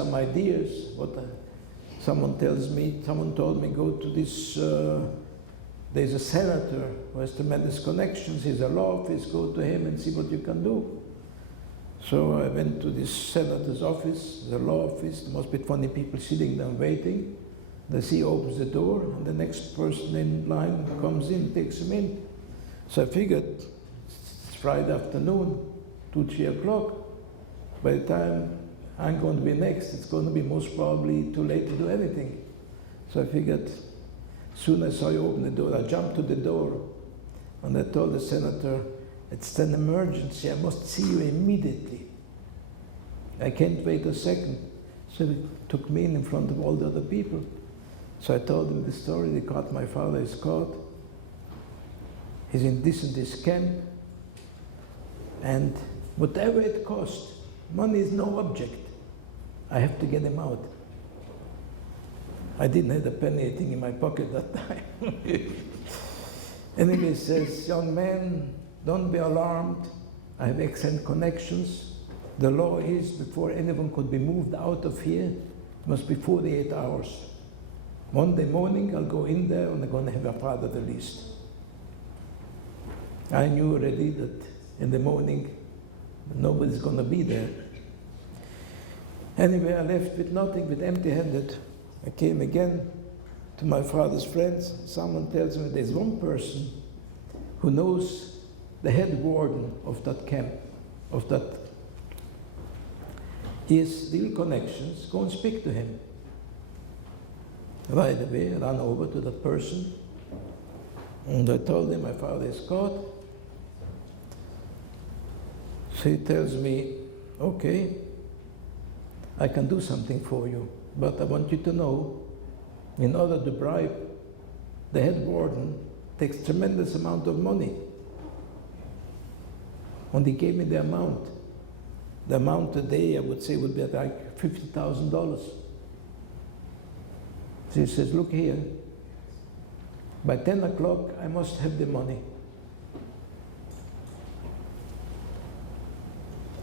some ideas. Someone told me, go to this, there's a senator who has tremendous connections, he's a law office, go to him and see what you can do. So I went to this senator's office, the law office. There must be 20 people sitting there waiting. He opens the door, and the next person in line comes in, takes him in. So I figured, it's Friday afternoon, 2, 3 o'clock. By the time I'm going to be next, it's going to be most probably too late to do anything. So I figured, as soon as I opened the door, I jumped to the door, and I told the senator, it's an emergency, I must see you immediately. I can't wait a second. So he took me in front of all the other people. So I told him the story, they caught my father, is caught. He's in this camp. And whatever it costs, money is no object. I have to get him out. I didn't have a penny anything in my pocket that time. Anyway, he says, young man, don't be alarmed. I have excellent connections. The law is, before anyone could be moved out of here, it must be 48 hours. Monday morning, I'll go in there and I'm going to have a father released. I knew already that in the morning, nobody's going to be there. Anyway, I left with nothing, with empty-handed. I came again to my father's friends. Someone tells me there's one person who knows the head warden of that camp, of that. He has real connections. Go and speak to him. Right away, I ran over to that person, and I told him my father is caught. So he tells me, okay, I can do something for you, but I want you to know, in order to bribe the head warden, takes tremendous amount of money. And he gave me the amount. The amount today, I would say, would be like $50,000. So he says, look here, by 10 o'clock, I must have the money.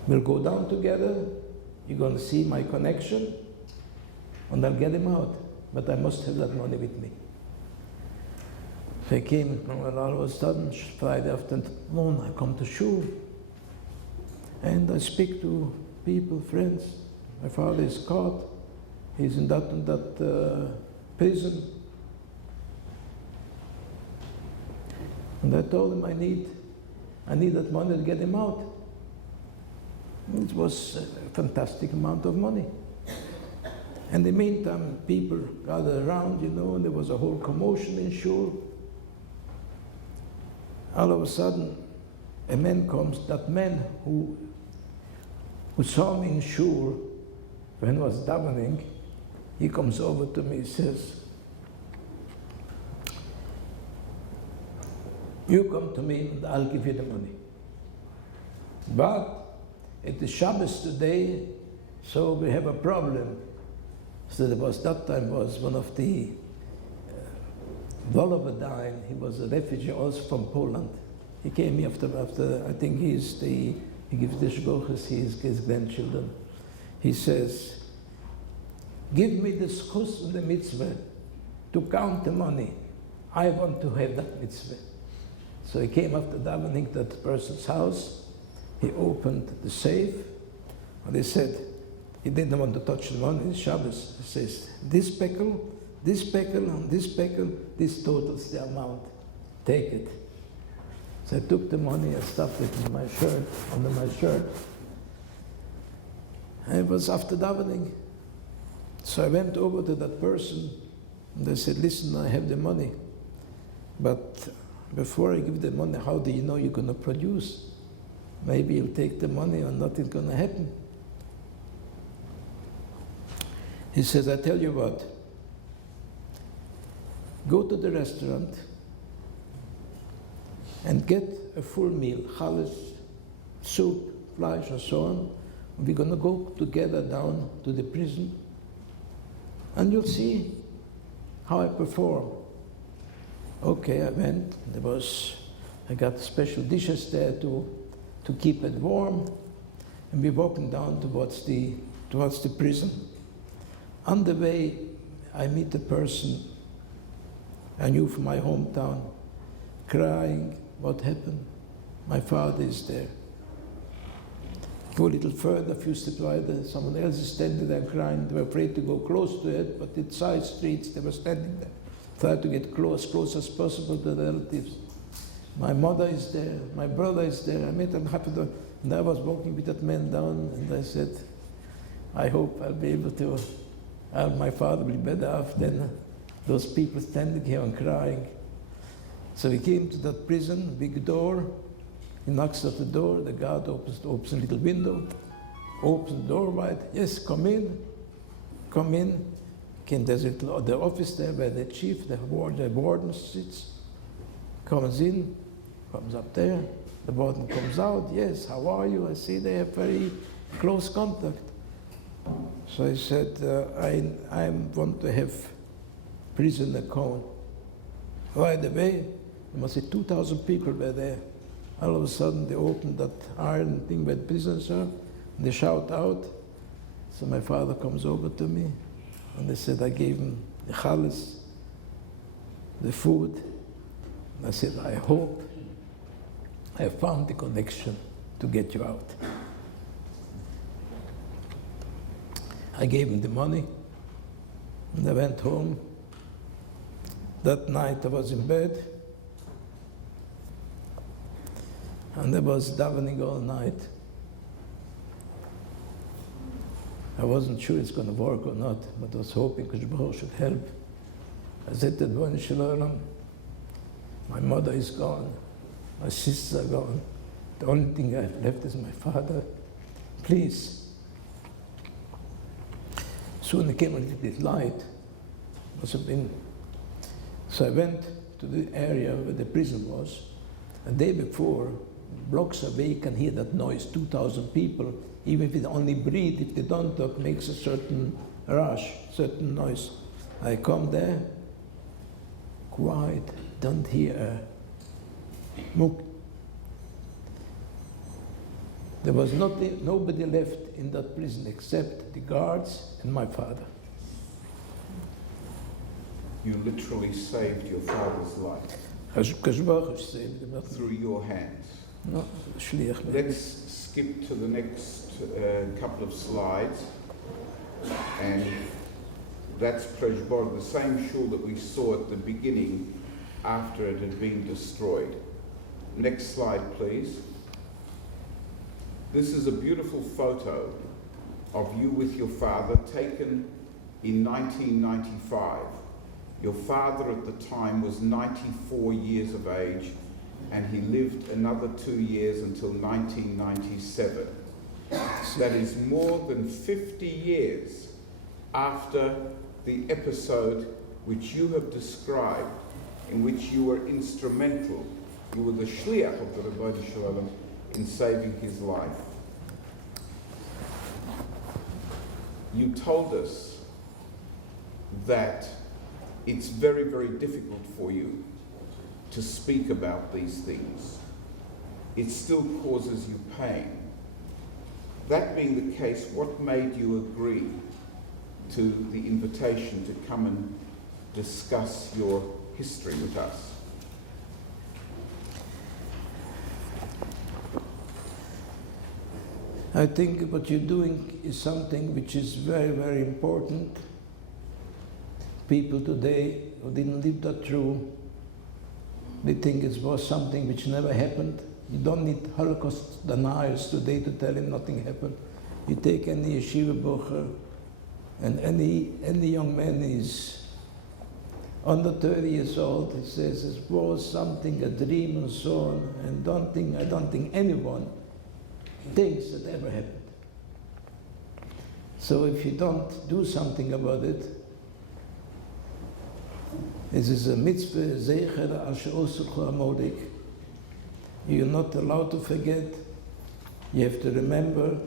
We'll go down together, you're going to see my connection, and I'll get him out. But I must have that money with me. So I came, and all of a sudden, Friday afternoon, I come to shul, and I speak to people, friends. My father is caught. He's in that prison. And I told him I need that money to get him out. It was a fantastic amount of money. In the meantime, people gathered around, and there was a whole commotion in shul. All of a sudden, a man comes, that man who saw me in shul when I was davening, he comes over to me, he says, you come to me and I'll give you the money. But it is Shabbos today, so we have a problem. So that time was one of the Volodine, he was a refugee also from Poland. He came here after I think he gives the shkochas, his grandchildren. He says, give me the schus and the mitzvah to count the money. I want to have that mitzvah. So he came after davening to that person's house. He opened the safe, and he said, he didn't want to touch the money, it's Shabbos. He says, this pekel, and this pekel, this totals the amount. Take it. So I took the money, I stuffed it in my shirt, under my shirt. And it was after davening. So I went over to that person, and I said, listen, I have the money, but before I give the money, how do you know you're going to produce? Maybe you'll take the money and nothing's going to happen. He says, I tell you what, go to the restaurant and get a full meal, challah, soup, flesh, and so on. We're going to go together down to the prison, and you'll see how I perform. Okay, I went. I got special dishes there to keep it warm, and we're walking down towards the prison. On the way, I meet a person I knew from my hometown, crying. What happened? My father is there. Go a little further, a few steps wider, someone else is standing there crying. They were afraid to go close to it, but in side streets they were standing there. Tried to get close as possible to the relatives. My mother is there, my brother is there. I met and happened, and I was walking with that man down, and I said, I hope I'll be able to have my father be better off than those people standing here and crying. So we came to that prison, big door. He knocks at the door, the guard opens a little window, opens the door wide. Yes, come in, come in. There's the office there where the chief, the warden sits, comes in, comes up there. The warden comes out. Yes, how are you? I see they have very close contact. So I said, I want to have prisoner Cohn. Right away, there must be 2,000 people were there. All of a sudden, they opened that iron thing where the prisoners are, and they shout out. So my father comes over to me, and they said, I gave him the challahs, the food. And I said, I hope I have found the connection to get you out. I gave him the money, and I went home. That night I was in bed, and I was davening all night. I wasn't sure it's going to work or not, but I was hoping Kibud Av should help. I said to the Shalom, my mother is gone, my sisters are gone. The only thing I have left is my father. Please. Soon it came a little bit light. Must have been. So I went to the area where the prison was. A day before, blocks away, you can hear that noise, 2,000 people. Even if they only breathe, if they don't talk, makes a certain rush, certain noise. I come there, quiet, don't hear a muk. There was nobody left in that prison except the guards and my father. You literally saved your father's life through your hands. No, let's skip to the next couple of slides. And that's Prejbor, the same shul that we saw at the beginning after it had been destroyed. Next slide, please. This is a beautiful photo of you with your father taken in 1995. Your father at the time was 94 years of age, and he lived another 2 years until 1997. That is more than 50 years after the episode which you have described, in which you were instrumental. You were the shliach of the revered in saving his life. You told us that it's very, very difficult for you to speak about these things. It still causes you pain. That being the case, what made you agree to the invitation to come and discuss your history with us? I think what you're doing is something which is very, very important. People today who didn't live that through, they think it was something which never happened. You don't need Holocaust deniers today to tell him nothing happened. You take any yeshiva bocher, and any young man is under 30 years old, he says it was something, a dream and so on, and I don't think anyone thinks that ever happened. So if you don't do something about it, this is a mitzvah, Reicher asher osuchu amodik. You're not allowed to forget. You have to remember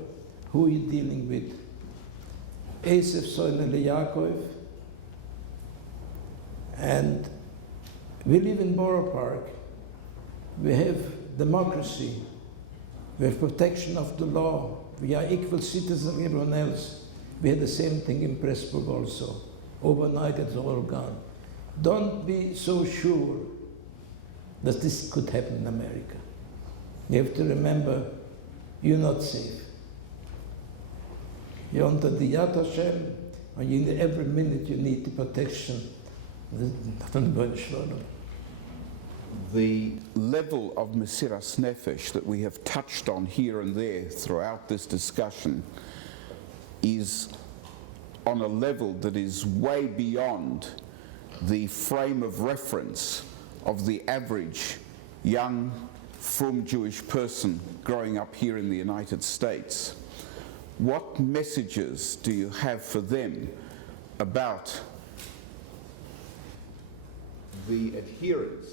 who you're dealing with. Esef soine Yaakov, and we live in Borough Park. We have democracy. We have protection of the law. We are equal citizens like everyone else. We had the same thing in Pressburg also. Overnight it's all gone. Don't be so sure that this could happen in America. You have to remember, you're not safe. You're under the Yad Hashem, and every minute you need the protection. The level of Mesiras Nefesh that we have touched on here and there throughout this discussion is on a level that is way beyond the frame of reference of the average young, frum Jewish person growing up here in the United States. What messages do you have for them about the adherence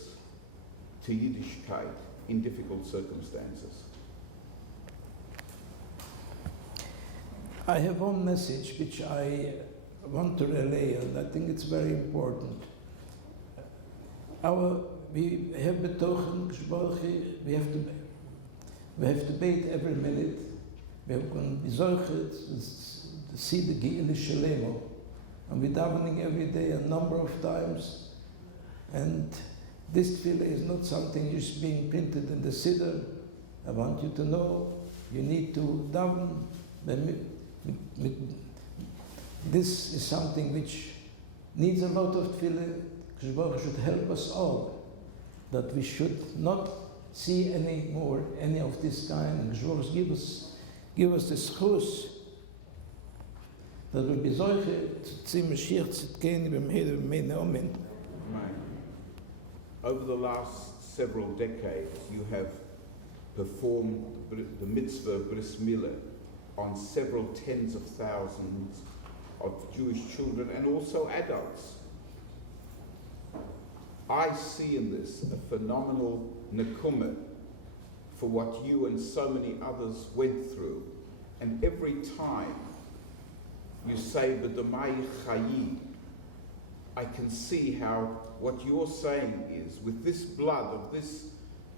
to Yiddishkeit in difficult circumstances? I have one message which I want to relay, and I think it's very important. We have bitachon, we have to bait every minute. We have to see the Ge'ila Shalemo, and we're davening every day a number of times. And this tefillah is not something just being printed in the siddur. I want you to know you need to daven. This is something which needs a lot of tefillah. Kibud should help us all, that we should not see any of this kind. And Kibud give us the schus that will be solche zu Mashiach tzidkeni b'mehel b'mehel amen. Over the last several decades, you have performed the mitzvah bris milah on several tens of thousands of Jewish children and also adults. I see in this a phenomenal nekumah for what you and so many others went through. And every time you say b'damai chayi, I can see how what you're saying is, with this blood of this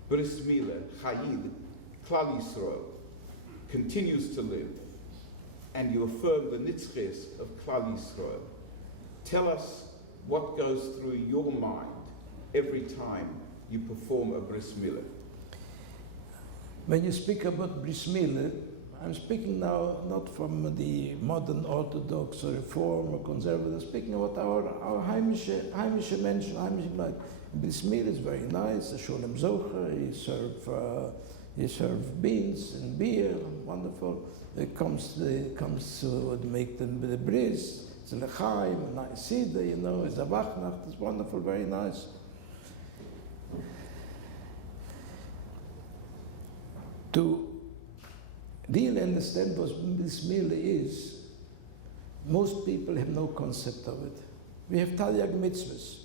bris milah, chayi, the Klal Yisrael, continues to live, and you affirm the nitzches of Klal Yisrael. Tell us what goes through your mind every time you perform a bris milah. When you speak about bris milah, I'm speaking now not from the modern Orthodox or Reform or Conservative, speaking about our heimische Menschen, heimische Leute. Bris milah is very nice, the Sholem Zocher, he serve beans and beer, wonderful. It comes to make them the bris, it's a lechaim, a nice siddur, it's a wachnacht, it's wonderful, very nice. To really understand what this milah is, most people have no concept of it. We have Taryag mitzvahs.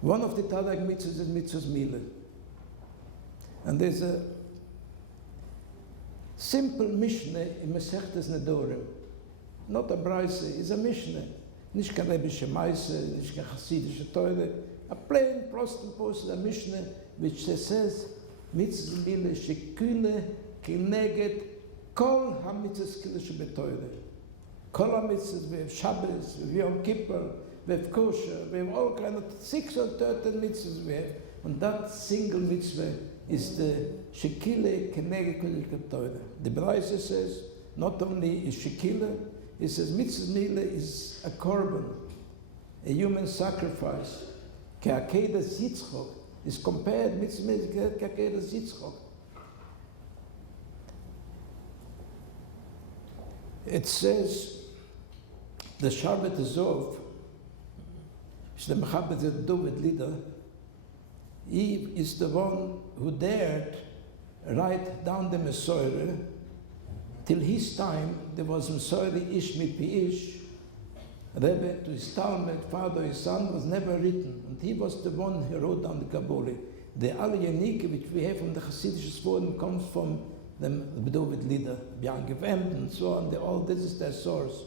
One of the Taryag mitzvahs is mitzvahs milah. And there's a simple Mishnah in Masechtas Nedorim, not a Braise, it's a Mishnah. Nicht kein Rebische Meise, nicht kein Chassidische Teure, a plain, prost, a Mishnah which says, mitzvah milah shekule kineged kol ha-mitzvahs kila shebetoire. Kol ha-mitzvahs, we have Shabbos, we have Yom Kippur, we have Kosher, we have all kind of 6 or 13 mitzvahs we have. And that single mitzvah is the shekile kineged kila shebetoire. The Braise says, not only is shekile, it says mitzvah milah is a korban, a human sacrifice. Ke'akedas Yitzchok is compared with Ke'akedas Yitzchok. It says the Shabbat Azov, the Mechabed David leader, he is the one who dared write down the Messiah. Till his time, there was Messiah Ish mi pi Ish, Rebbe to his Talmud, father, his son, was never written. And he was the one who wrote down the Kabbalah. The alle Yanike, which we have from the Hasidische Sforim, comes from the David leader, Bian Gewemd, and so on. All this is their source.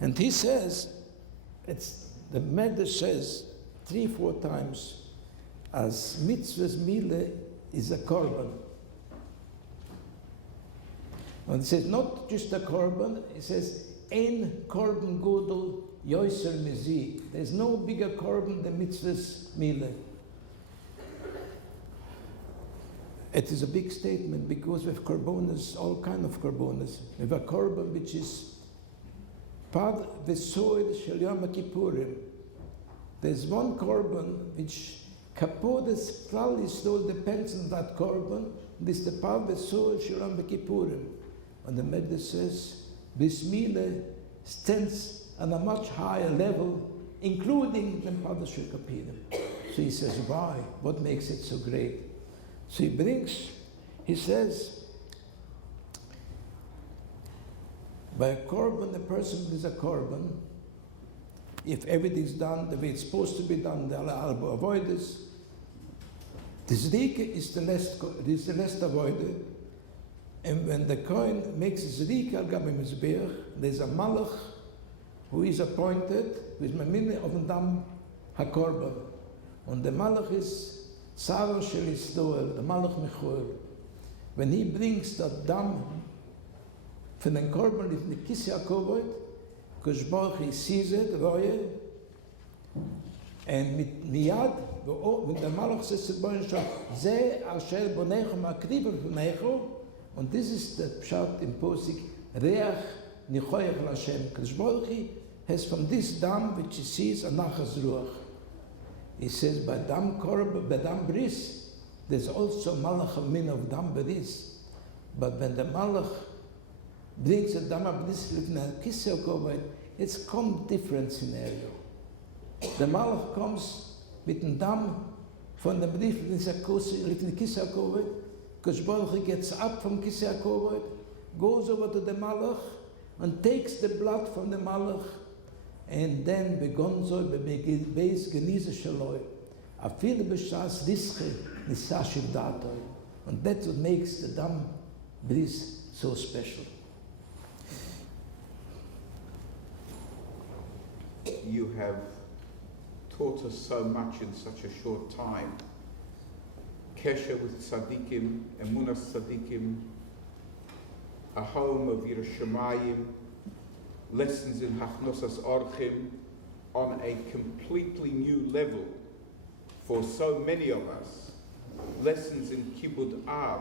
And he says, the Medrash says 3-4 times, as mitzvahs milah is a korban. And it says not just a korban, it says ein korban godel yoiser mizi. There's no bigger korban than mitzvahs mile. It is a big statement because we have korbanos, all kind of korbanos. We have a korban which is pad v'soid shel Yom Kippurim. There's one korban which kapodes klal Yisrael depends on that korban. This is the pad v'soid shel Yom Kippurim. And the Medrash says this mile stands on a much higher level, including the pad shel Kippurim. So he says, why? What makes it so great? So he says, by a korban, the person is a korban. If everything's done the way it's supposed to be done, the albo avoiders. The zrika is the less avoided. And when the Cohn makes zrika al gam mizbeach, there's a malach who is appointed, who is mamine of the dam hakorban. And the malach is Sarah shel Yisrael, the Malach Mechuel, when he brings that dam from the korban in the Kisi HaKovod, Kosh he sees it, roye, and mit miyad, when the Malach says to Boyen Shah, Ze asher bonecho makriber bonecho, and this is the pshat in Posik, Reach nichoyach l'Hashem. Kosh has from this dam which he sees a nachas ruach. He says, by dam korb, by dam bris, there's also malach of min of dam bris. But when the malach brings a dam bris in a kisel, it's come different scenario. The malach comes with a dam from the bris in the kisel, because Baruch gets up from kisel, goes over to the malach and takes the blood from the malach. And then begonzo beis genize shaloi, a fil b'shas rische nisashiv datoi, and that's what makes the dam bris so special. You have taught us so much in such a short time. Kesher with tzaddikim, emunah tzaddikim, a home of Yerushalayim, lessons in Hachnosas Orchim on a completely new level for so many of us. Lessons in Kibud Av,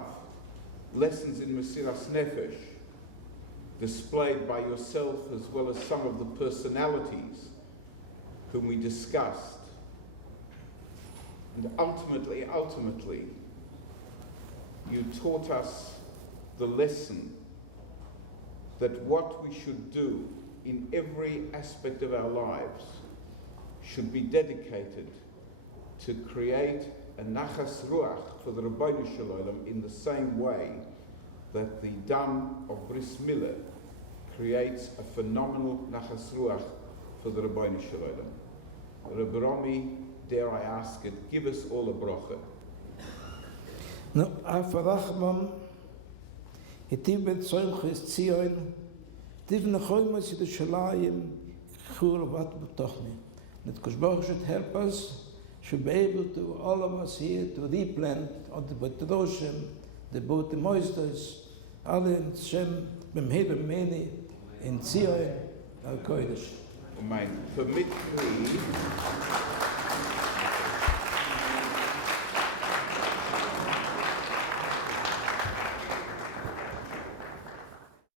lessons in Mesiras Nefesh, displayed by yourself as well as some of the personalities whom we discussed. And ultimately, you taught us the lesson that what we should do in every aspect of our lives should be dedicated to create a nachas ruach for the Rabbeinu Shalom in the same way that the dam of Bris Milah creates a phenomenal nachas ruach for the Rabbeinu Shalom. Rabbi Romi, dare I ask it, give us all a bracha. No, Avrohom, hitiv bet zoyches Zion, tiv nechoymas Yerushalayim, chur vat bitachon. That Kosh Baruch should help us, should be able to, all of us here, to replant on the Betroshem, the boat the Moishe, alle in Shem, b'mhei meni, in Zion, al-Kodesh. Amen. Permit me